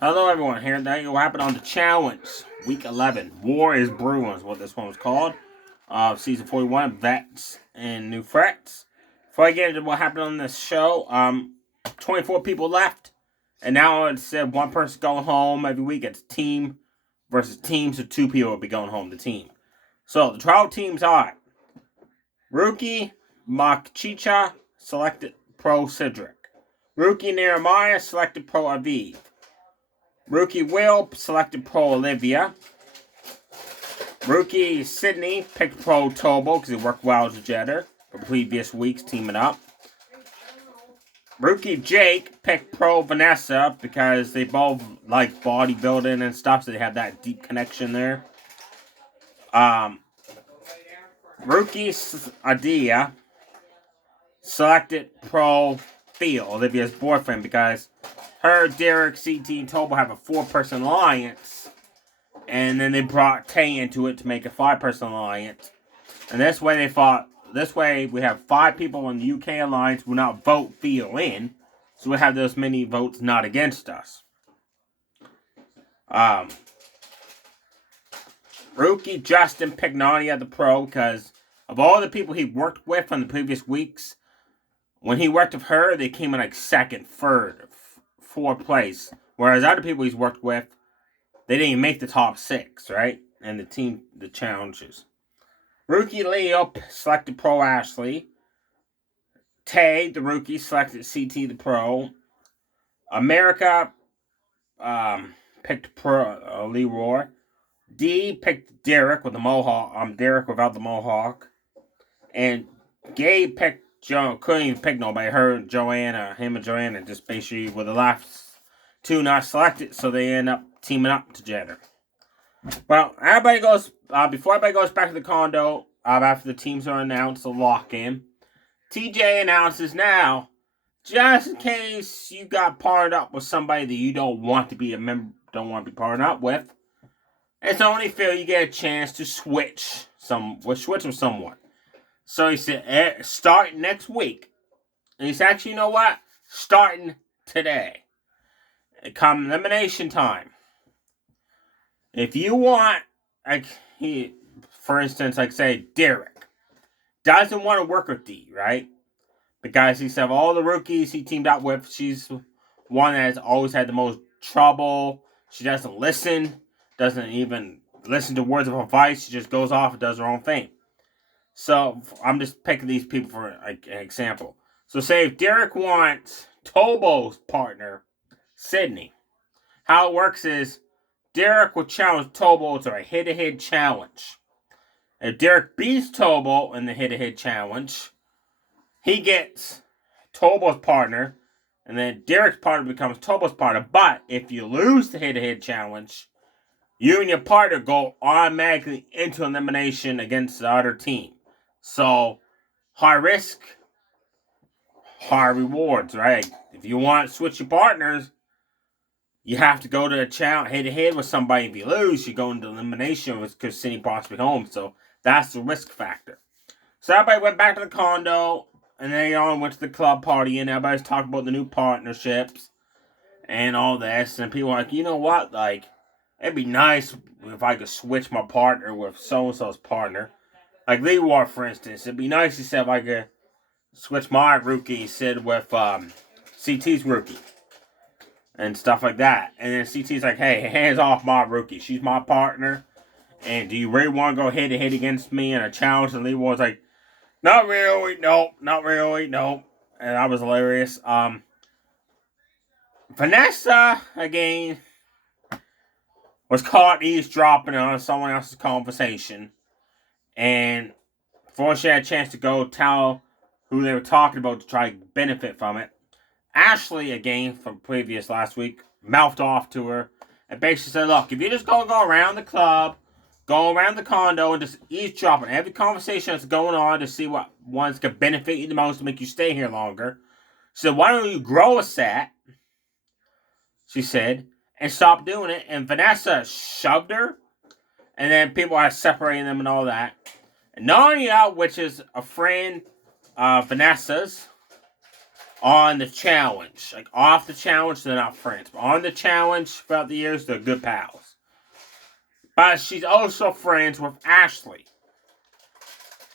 Hello, everyone. Here today, what happened on the challenge, week 11. War is Brewing is what this one was called. Season 41, Vets and New Threats. Before I get into what happened on this show, 24 people left, and now it's one person going home every week. It's team versus team, so two people will be going home. The team. So the trial teams are Rookie Makchicha selected Pro Cedric, Rookie Nehemiah selected Pro Aviv. Rookie Will selected Pro Olivia. Rookie Sydney picked Pro Tobo because he worked well as a jetter for previous weeks teaming up. Rookie Jake picked Pro Vanessa because they both like bodybuilding and stuff, so they have that deep connection there. Rookie Adia selected Pro Theo, Olivia's boyfriend, because her, Derek, CT, and Tobo have a 4-person alliance. And then they brought Tay into it to make a 5-person alliance. And this way we have 5 people in the UK alliance who will not vote Theo in. So we have those many votes not against us. Rookie Justin picked Nadia the Pro because of all the people he worked with from the previous weeks, when he worked with her, they came in like second, third, fourth place. Whereas other people he's worked with, they didn't even make the top 6, right? And the challenges. Rookie Leo selected Pro Ashley. Tay, the rookie, selected CT the Pro. America picked Pro Leroy. D picked Derek with the Mohawk. Derek without the Mohawk. And Gabe picked Joe. Couldn't even pick nobody. Him and Joanna just basically were the last 2 not selected, so they end up teaming up together. Well, everybody goes before everybody goes back to the condo. After the teams are announced, the lock-in, TJ announces now, just in case you got partnered up with somebody that you don't want to be a member, don't want to be partnered up with, it's only fair you get a chance to switch with someone. So he said, start next week. And he said, actually, you know what? Starting today. Come elimination time. If you want, for instance, like say, Derek doesn't want to work with D, right? Because he said all the rookies he teamed up with, she's one that has always had the most trouble. She doesn't listen, doesn't even listen to words of advice. She just goes off and does her own thing. So I'm just picking these people for an example. So say if Derek wants Tobo's partner, Sydney, how it works is Derek will challenge Tobo to a head-to-head challenge. If Derek beats Tobo in the head-to-head challenge, he gets Tobo's partner, and then Derek's partner becomes Tobo's partner. But if you lose the head-to-head challenge, you and your partner go automatically into elimination against the other team. So, high risk, high rewards, right? If you want to switch your partners, you have to go to a challenge head-to-head with somebody. If you lose, you go into elimination because Cindy possibly home. So, that's the risk factor. So, everybody went back to the condo. And then on went to the club party, and everybody's talking about the new partnerships and all this. And people are like, you know what? Like, it'd be nice if I could switch my partner with so-and-so's partner. Like Leroy, for instance. It'd be nice if I could switch my rookie, Sid, with CT's rookie. And stuff like that. And then CT's like, hey, hands off my rookie. She's my partner. And do you really want to go head-to-head against me in a challenge? And Leroy's like, not really, nope. Not really, nope. And that was hilarious. Vanessa, again, was caught eavesdropping on someone else's conversation. And before she had a chance to go tell who they were talking about to try to benefit from it, Ashley, again, from previous last week, mouthed off to her and basically said, look, if you're just going to go around the club, go around the condo and just eavesdrop on every conversation that's going on to see what one's going to benefit you the most to make you stay here longer. So why don't you grow a set, she said, and stop doing it. And Vanessa shoved her, and then people are separating them and all that. And Narnia, which is a friend of Vanessa's, on the challenge. Like, off the challenge, they're not friends. But on the challenge, throughout the years, they're good pals. But she's also friends with Ashley.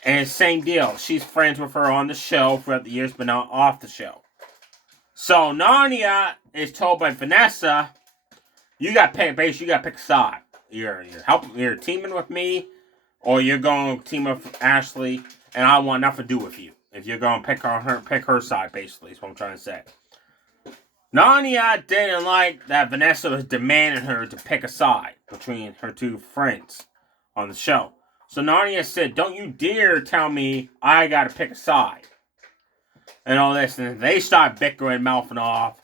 And same deal. She's friends with her on the show throughout the years, but not off the show. So Narnia is told by Vanessa, you got to pick a side. You're teaming with me, or you're going to team up with Ashley, and I want nothing to do with you. If you're going to pick her side, basically, is what I'm trying to say. Narnia didn't like that Vanessa was demanding her to pick a side between her two friends on the show. So Narnia said, don't you dare tell me I gotta pick a side. And all this. And they start bickering, mouthing off.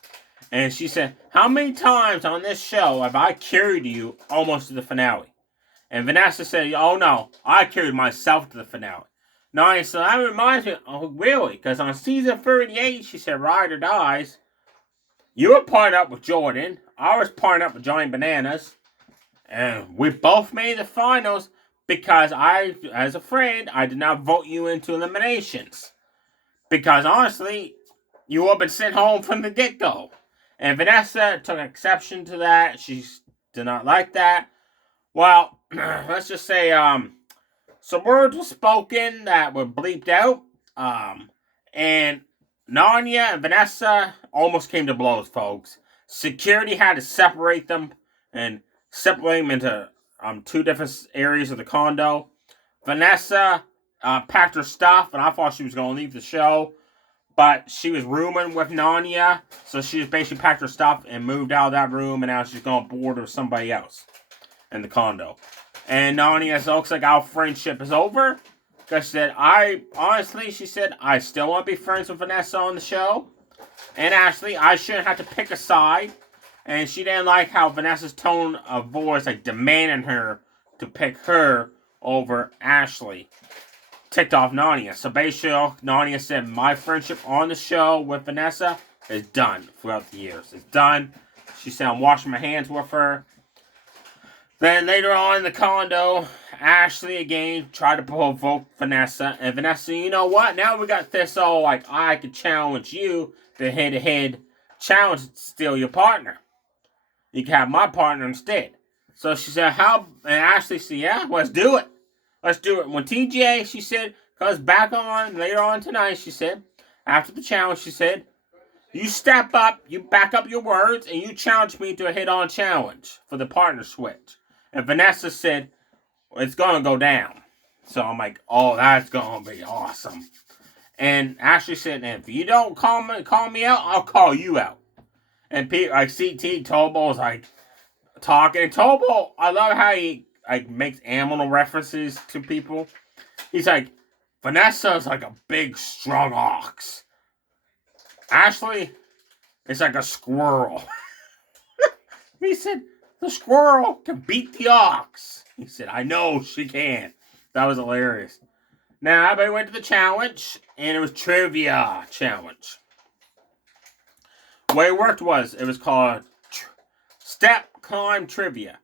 And she said, how many times on this show have I carried you almost to the finale? And Vanessa said, oh no, I carried myself to the finale. Narnia said, that reminds me, oh really? Because on season 38, she said, Ride or Dies, you were partnered up with Jordan. I was partnered up with Johnny Bananas. And we both made the finals because I, as a friend, I did not vote you into eliminations. Because honestly, you would have been sent home from the get-go. And Vanessa took exception to that. She did not like that. Well, let's just say some words were spoken that were bleeped out. And Narnia and Vanessa almost came to blows, folks. Security had to separate them and separate them into two different areas of the condo. Vanessa packed her stuff, and I thought she was going to leave the show, but she was rooming with Narnia, so she just basically packed her stuff and moved out of that room, and now she's going to board with somebody else in the condo. And Narnia looks like our friendship is over. Because she said, she said, I still want to be friends with Vanessa on the show. And Ashley, I shouldn't have to pick a side. And she didn't like how Vanessa's tone of voice, like demanding her to pick her over Ashley, ticked off Narnia. So basically, Narnia said, my friendship on the show with Vanessa is done throughout the years. It's done. She said, I'm washing my hands with her. Then later on in the condo, Ashley again tried to provoke Vanessa. And Vanessa, you know what? Now we got this all like, I could challenge you to head-to-head challenge to steal your partner. You can have my partner instead. So she said, how? And Ashley said, yeah, let's do it. Let's do it. When TJ, she said, comes back on later on tonight, she said, after the challenge, she said, you step up, you back up your words, and you challenge me to a head-on challenge for the partner switch. And Vanessa said, it's going to go down. So I'm like, oh, that's going to be awesome. And Ashley said, if you don't call me out, I'll call you out. And like CT, Tobo's like talking. And Tobo, I love how he like makes animal references to people. He's like, Vanessa's like a big, strong ox. Ashley is like a squirrel. He said, the squirrel can beat the ox. He said, I know she can. That was hilarious. Now, everybody went to the challenge, and it was trivia challenge. The way it worked was, it was called Step Climb Trivia.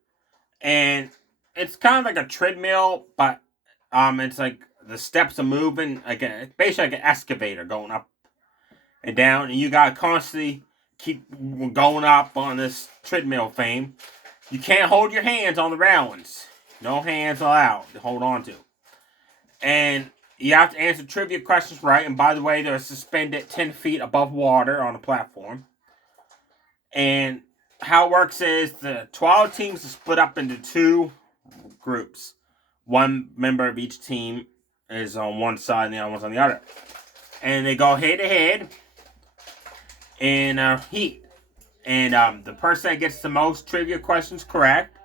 And it's kind of like a treadmill, but it's like the steps are moving, basically like an excavator going up and down. And you got to constantly keep going up on this treadmill thing. You can't hold your hands on the railings. No hands allowed to hold on to. And you have to answer trivia questions right. And by the way, they're suspended 10 feet above water on a platform. And how it works is the 12 teams are split up into two groups. One member of each team is on one side and the other one's on the other. And they go head to head in a heat. And the person that gets the most trivia questions correct,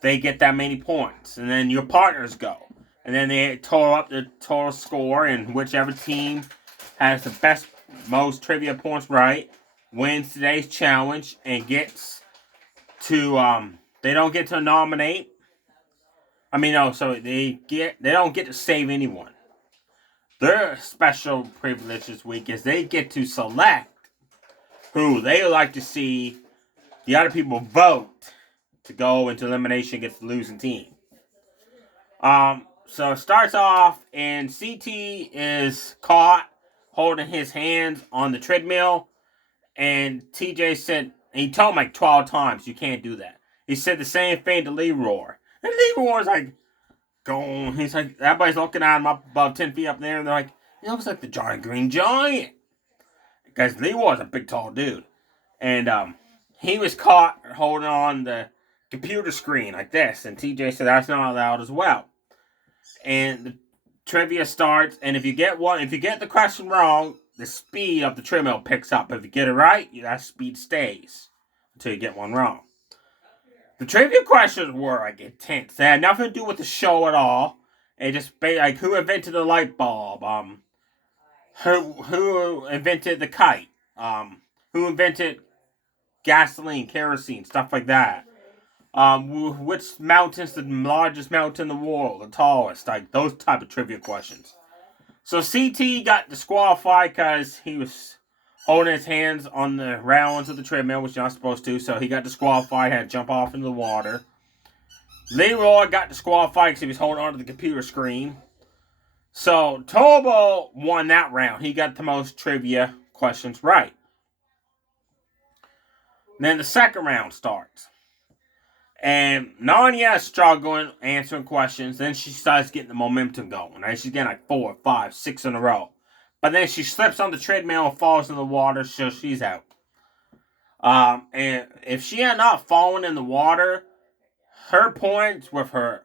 they get that many points. And then your partners go. And then they total up the total score, and whichever team has the most trivia points right wins today's challenge and gets to, they don't get to nominate. They don't get to save anyone. Their special privilege this week is they get to select who they would like to see the other people vote to go into elimination against the losing team. So it starts off, and CT is caught holding his hands on the treadmill. And TJ said, and he told him like 12 times, you can't do that. He said the same thing to Leroy. And Leroy's like, going. He's like, everybody's looking at him up above 10 feet up there. And they're like, he looks like the Giant Green Giant. Because Leroy's a big, tall dude. And he was caught holding on the computer screen like this. And TJ said that's not allowed as well. And the trivia starts. And if you get the question wrong, the speed of the treadmill picks up. If you get it right, that speed stays until you get one wrong. The trivia questions were like intense. They had nothing to do with the show at all. It just like who invented the light bulb? Who invented the kite? Who invented gasoline, kerosene, stuff like that? Which mountain's the largest mountain in the world, the tallest? Like those type of trivia questions. So CT got disqualified because he was holding his hands on the rounds of the treadmill, which you're not supposed to, so he got disqualified, had to jump off into the water. Leroy got disqualified because he was holding onto the computer screen. So Tobo won that round. He got the most trivia questions right. Then the second round starts. And Narnia is struggling answering questions. Then she starts getting the momentum going. Right? She's getting like 4, 5, 6 in a row. But then she slips on the treadmill and falls in the water, so she's out. And if she had not fallen in the water, her points with her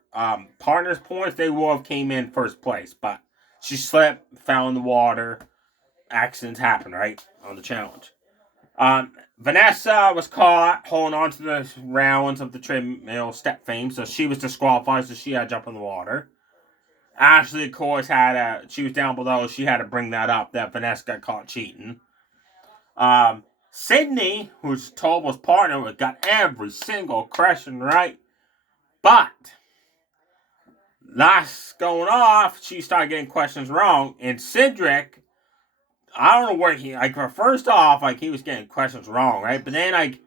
partner's points, they would have came in first place. But she slipped, fell in the water. Accidents happen, right? On the challenge. Vanessa was caught holding on to the rounds of the treadmill step fame, so she was disqualified, so she had to jump in the water. Ashley, of course, she was down below. She had to bring that up, that Vanessa got caught cheating. Sydney, who's Tobo's partner, got every single question right. But, last going off, she started getting questions wrong. And Cedric, I don't know where first off, he was getting questions wrong, right? But then,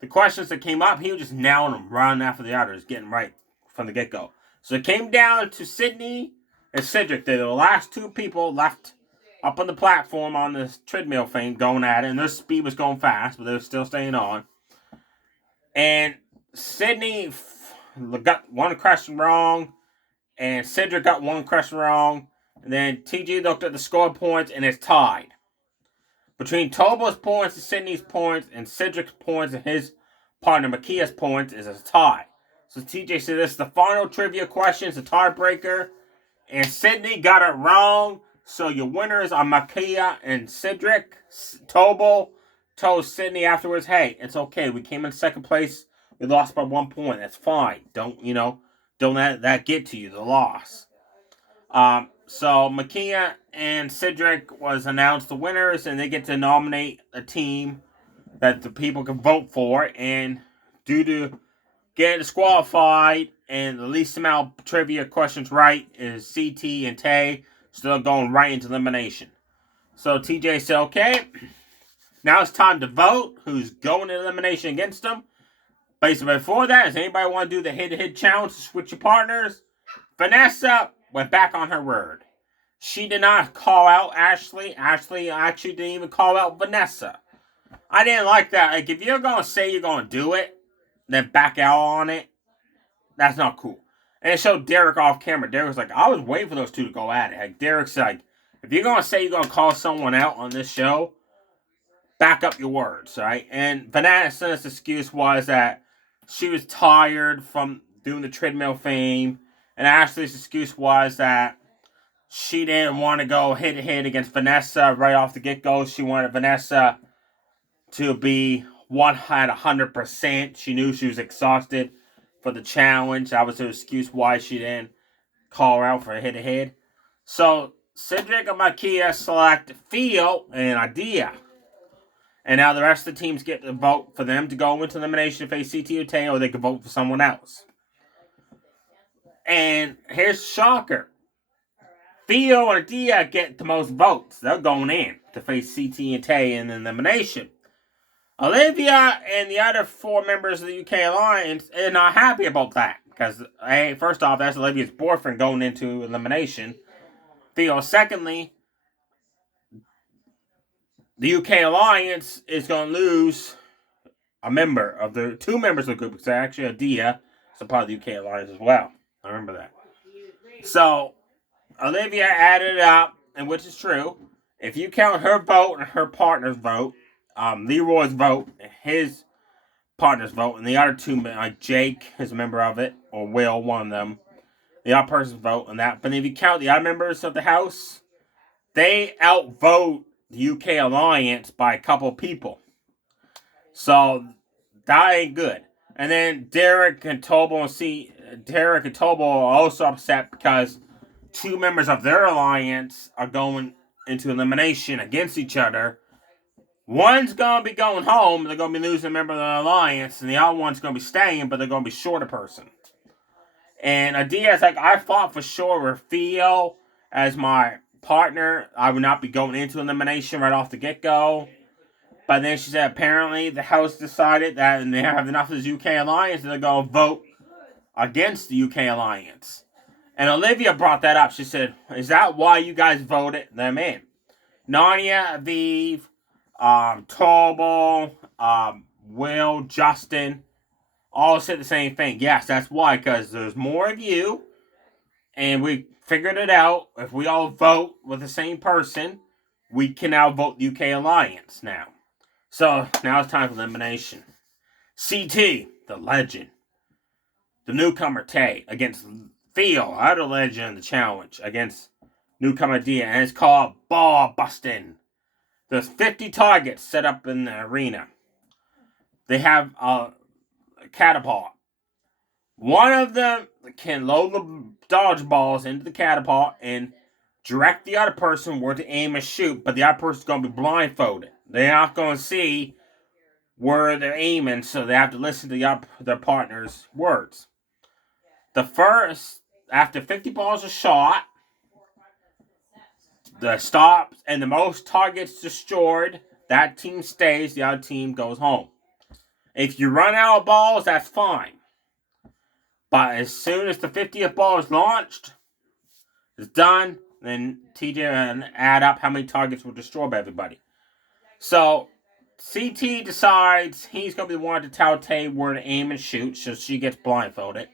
the questions that came up, he was just nailing them one after the others, getting right from the get-go. So it came down to Sydney and Cedric. They're the last two people left up on the platform on the treadmill thing going at it. And their speed was going fast, but they were still staying on. And Sydney got one question wrong. And Cedric got one question wrong. And then TG looked at the score points, and it's tied. Between Tobo's points and Sydney's points, and Cedric's points and his partner Makia's points is a tie. So TJ said this is the final trivia question. It's a tiebreaker. And Sydney got it wrong. So your winners are Makia and Cedric. Tobo told Sydney afterwards, hey, it's okay. We came in second place. We lost by 1 point. That's fine. Don't let that get to you, the loss. So Makia and Cedric was announced the winners, and they get to nominate a team that the people can vote for. And due to getting disqualified and the least amount of trivia questions right is CT and Tay, still going right into elimination. So TJ said, okay, now it's time to vote who's going to elimination against them. Basically, before that, does anybody want to do the hit-to-hit challenge to switch your partners? Vanessa went back on her word. She did not call out Ashley. Ashley actually didn't even call out Vanessa. I didn't like that. If you're going to say you're going to do it, then back out on it, that's not cool. And it showed Derek off camera. Derek was like, I was waiting for those two to go at it. Derek's like, if you're going to say you're going to call someone out on this show, back up your words, right? And Vanessa's excuse was that she was tired from doing the treadmill thing. And Ashley's excuse was that she didn't want to go head-to-head against Vanessa right off the get-go. She wanted Vanessa to be at 100%. She knew she was exhausted for the challenge. That was her excuse why she didn't call her out for a head-to-head. So, Cedric and Makia select Theo and Adia. And now the rest of the teams get to vote for them to go into elimination to face CT or Tay, or they can vote for someone else. And here's the shocker. Theo and Adia get the most votes. They're going in to face CT and Tay in the elimination. Olivia and the other 4 members of the UK Alliance are not happy about that. Because, hey, first off, that's Olivia's boyfriend going into elimination. Theo, secondly, the UK Alliance is going to lose a member of the 2 members of the group, because actually Adia is a part of the UK Alliance as well. I remember that. So Olivia added it up, and which is true. If you count her vote and her partner's vote, Leroy's vote, his partner's vote, and the other 2, like Jake is a member of it, or Will, one of them, the other person's vote, and that. But if you count the other members of the House, they outvote the UK Alliance by a couple of people. So that ain't good. And then Derek and Tobal are also upset because 2 members of their alliance are going into elimination against each other. One's going to be going home, they're going to be losing a member of the alliance, and the other one's going to be staying, but they're going to be short a person. And Adia's like, I fought for sure with Theo as my partner. I would not be going into elimination right off the get-go. But then she said apparently the House decided that they have enough of this UK Alliance and they're going to vote against the UK Alliance. And Olivia brought that up. She said, is that why you guys voted them in? Nadia, Aviv, Tobal, Will, Justin, all said the same thing. Yes, that's why, because there's more of you, and we figured it out. If we all vote with the same person, we can now vote the UK Alliance now. So, now it's time for elimination. CT, the legend. The newcomer Tay against Theo, other legend in the challenge, against newcomer Dia, and it's called Ball Busting. There's 50 targets set up in the arena. They have a catapult. One of them can load the dodgeballs into the catapult and direct the other person where to aim and shoot, but the other person's going to be blindfolded. They're not going to see where they're aiming, so they have to listen to their partner's words. The first, after 50 balls are shot, the stops and the most targets destroyed, that team stays, the other team goes home. If you run out of balls, that's fine. But as soon as the 50th ball is launched, it's done, then TJ will add up how many targets were destroyed by everybody. So, CT decides he's going to be the one to tell Tay where to aim and shoot, so she gets blindfolded.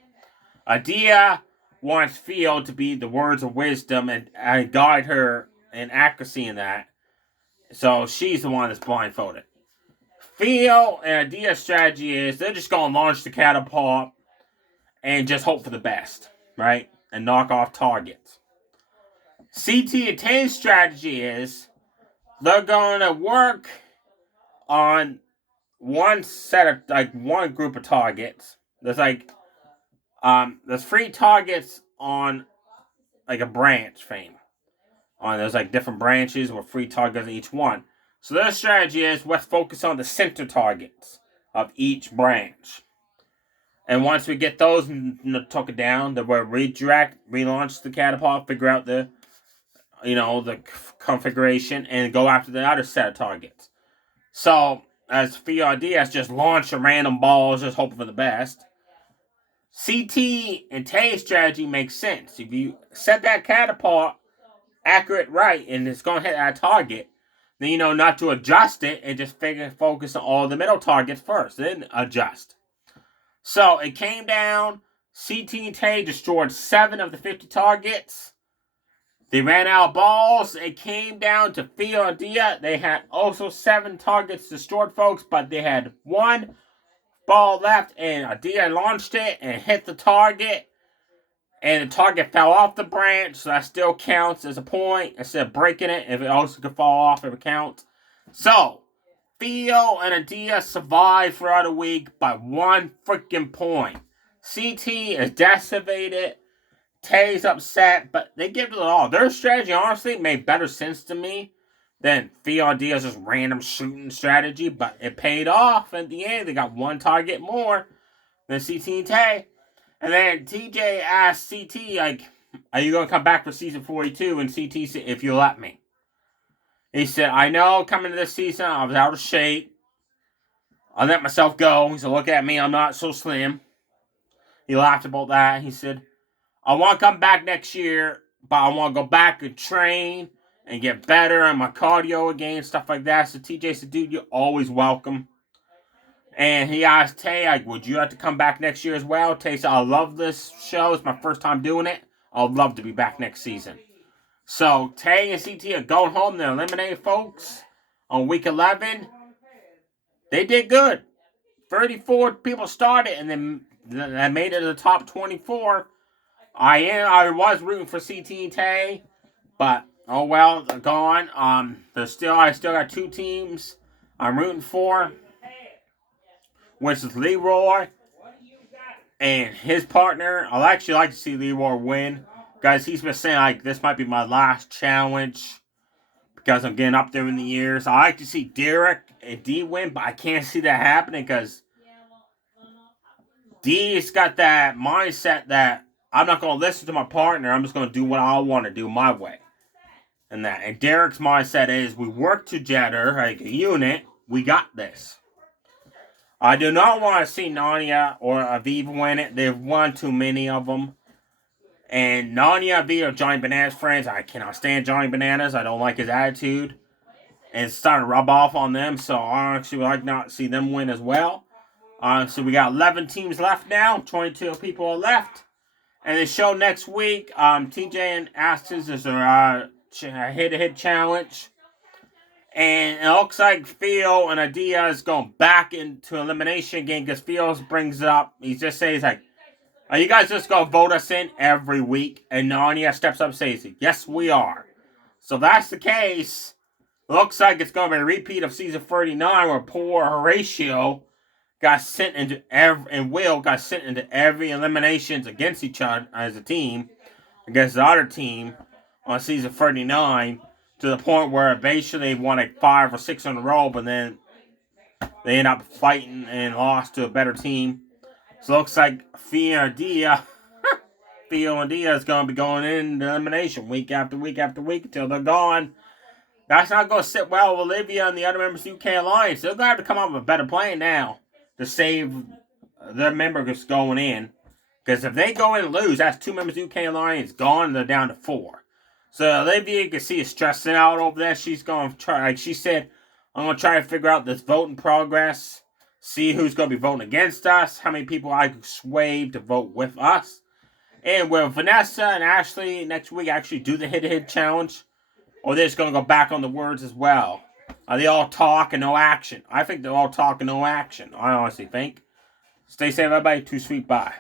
Adia wants Theo to be the words of wisdom and guide her in accuracy in that. So she's the one that's blindfolded. Theo and Adia's strategy is they're just going to launch the catapult and just hope for the best, right? And knock off targets. CT and Tay's strategy is they're going to work on one set of, one group of targets. There's there's 3 targets on, a branch thing. There's, different branches with 3 targets in each one. So their strategy is, let's focus on the center targets of each branch. And once we get those and took it down, then we'll relaunch the catapult, figure out the configuration, and go after the other set of targets. So, as Theo Diaz just launch random balls, just hoping for the best. CT and Tay's strategy makes sense. If you set that catapult accurate right and it's going to hit that target, then not to adjust it and just focus on all the middle targets first, then adjust. So it came down. CT and Tay destroyed 7 of the 50 targets. They ran out of balls. It came down to Theo and Dia. They had also 7 targets destroyed, folks, but they had 1 ball left, and Adia launched it and hit the target, and the target fell off the branch, so that still counts as a point instead of breaking it. If it also could fall off, it would count. So, Theo and Adia survived throughout the week by 1 freaking point. CT is decimated. Tay's upset, but they give it all. Their strategy, honestly, made better sense to me than Theo and Adia's just random shooting strategy, but it paid off at the end. They got 1 target more than CT and Tay. And then TJ asked CT, are you going to come back for season 42? And CT said, if you let me. He said, I know coming to this season, I was out of shape. I let myself go. He said, look at me, I'm not so slim. He laughed about that. He said, I want to come back next year, but I want to go back and train and get better on my cardio again, stuff like that. So TJ said, dude, you're always welcome. And he asked Tay, like, would you like to come back next year as well? Tay said, I love this show. It's my first time doing it. I'd love to be back next season. So Tay and CT are going home. They're eliminated, folks, on week 11. They did good. 34 people started, and then they made it to the top 24. I was rooting for CT and Tay, but oh well, they're gone. I still got 2 teams I'm rooting for, which is Leroy and his partner. I'll actually like to see Leroy win. Guys, he's been saying, like, this might be my last challenge because I'm getting up there in the years. I like to see Derek and D win, but I can't see that happening because D's got that mindset that I'm not going to listen to my partner. I'm just going to do what I want to do my way. And Derek's mindset is we work together like a unit. We got this. I do not want to see Nanya or Aviv win it. They've won too many of them. And Nanya and Aviv are Johnny Bananas friends. I cannot stand Johnny Bananas. I don't like his attitude. And it's starting to rub off on them. So I actually would like not see them win as well. So we got 11 teams left now. 22 people are left. And the show next week, TJ and Aston's is a hit-to-hit challenge. And it looks like Phil and Adia is going back into elimination game because Phil brings up, he just says, like, are you guys just going to vote us in every week? And Nanya steps up and says, yes, we are. So if that's the case, looks like it's going to be a repeat of season 39 where poor Horatio got sent into Will got sent into every eliminations against each other as a team, against the other team on season 39, to the point where basically they won like 5 or 6 in a row, but then they end up fighting and lost to a better team. So it looks like Theo and Dia is going to be going into elimination week after week after week until they're gone. That's not going to sit well with Olivia and the other members of the UK Alliance. They're going to have to come up with a better plan now to save their members going in. Because if they go in and lose, that's 2 members of the UK Alliance gone, and they're down to 4. So Olivia, you can see, is stressing out over there. She's going to try, like she said, I'm going to try to figure out this voting progress, see who's going to be voting against us, how many people I could sway to vote with us. And will Vanessa and Ashley next week actually do the hit-to-hit challenge? Or they're just going to go back on the words as well? Are they all talk and no action? I think they're all talk and no action. I honestly think. Stay safe, everybody. Too sweet. Bye.